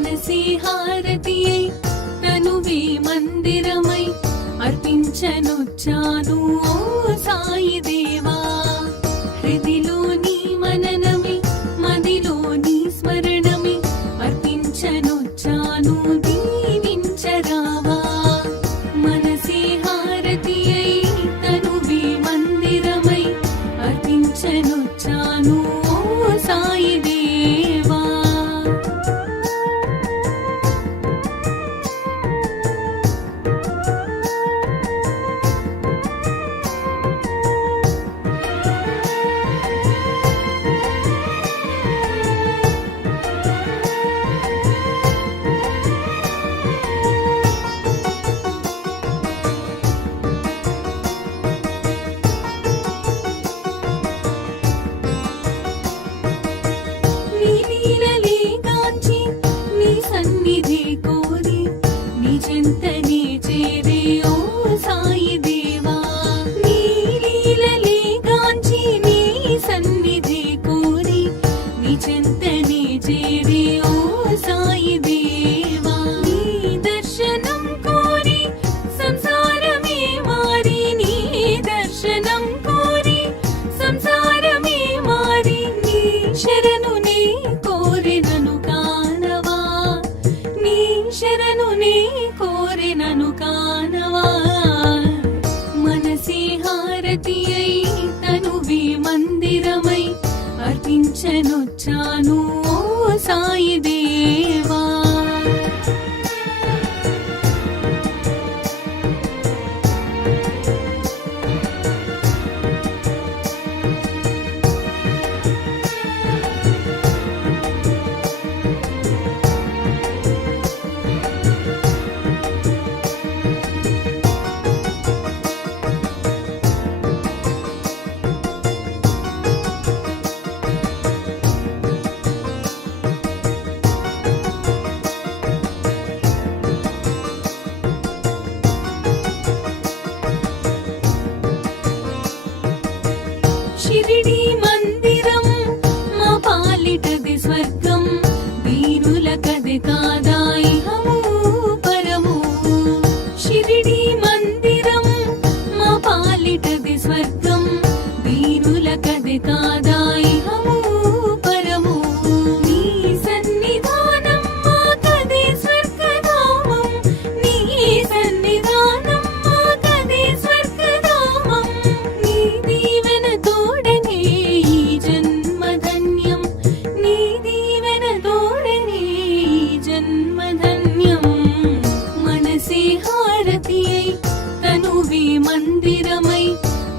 మానసీ నను ననువే మందిరమై అర్పించనుచ్చాను ఓ సాయిదే PG కోరినను కానవా? మనసి హారతి తను వి మందిరమై అర్పించనొచ్చాను. సాయి దేవా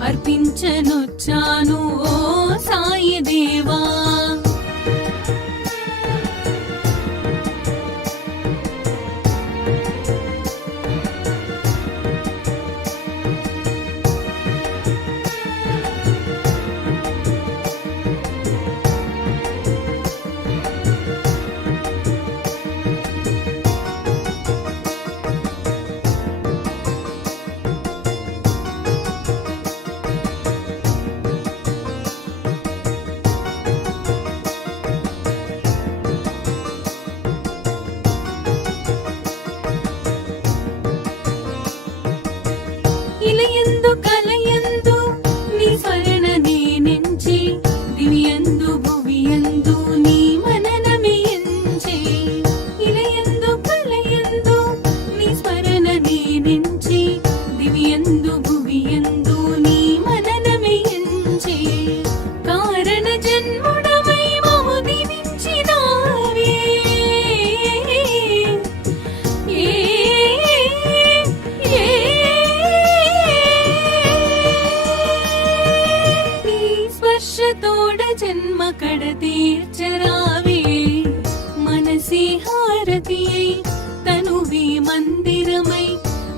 అర్పించనొచ్చాను ఓ సాయి దేవా. ജന്മ കടതീർച്ചരാവേ മനസിഹാരതിയെ തനുവി മന്ദിരമൈ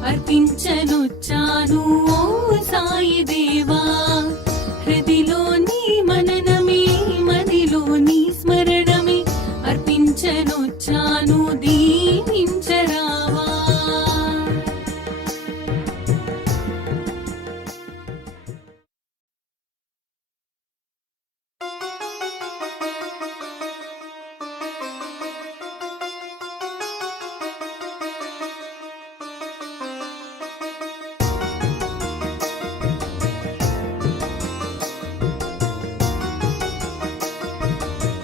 അർപ്പിച്ചനുച്ചാനു ഓ സായി ദേവാ